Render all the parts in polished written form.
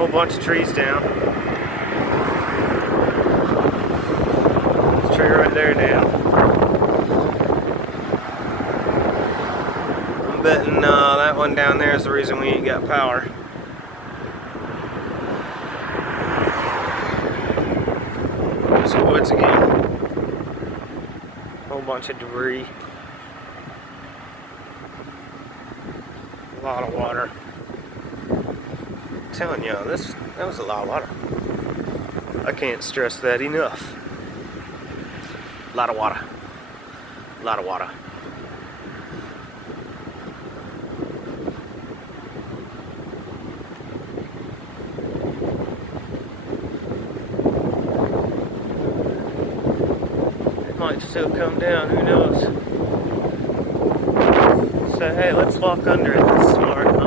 Whole bunch of trees down. Tree right there down. I'm betting that one down there is the reason we ain't got power. There's the woods again. Whole bunch of debris. A lot of water. I'm telling you, that was a lot of water. I can't stress that enough. A lot of water. A lot of water. It might still come down, who knows? So hey, let's walk under it. That's smart, huh?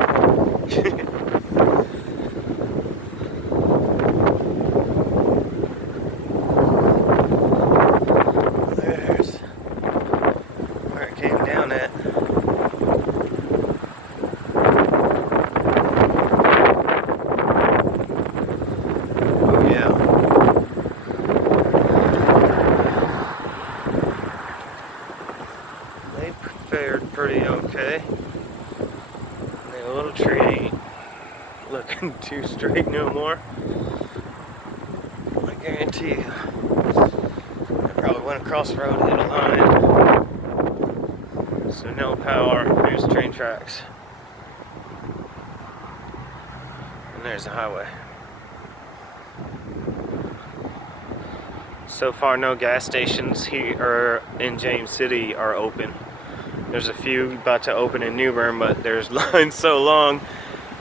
There's where it came down at. Oh yeah. They fared pretty okay. The little tree ain't looking too straight no more. I guarantee you. I probably went across the road and hit a line. So no power. There's train tracks. And there's the highway. So far no gas stations here in James City are open. There's a few about to open in New Bern, but there's lines so long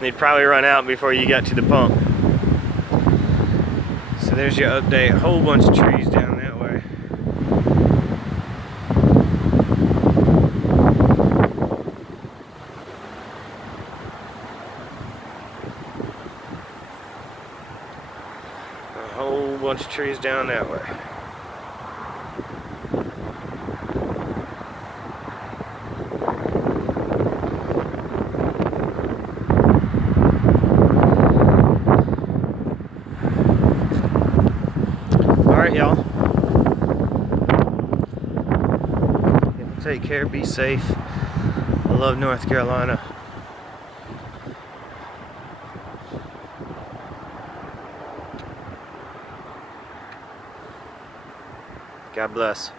they'd probably run out before you got to the pump. So there's your update. A whole bunch of trees down that way. A whole bunch of trees down that way. Alright, y'all. Take care, be safe. I love North Carolina. God bless.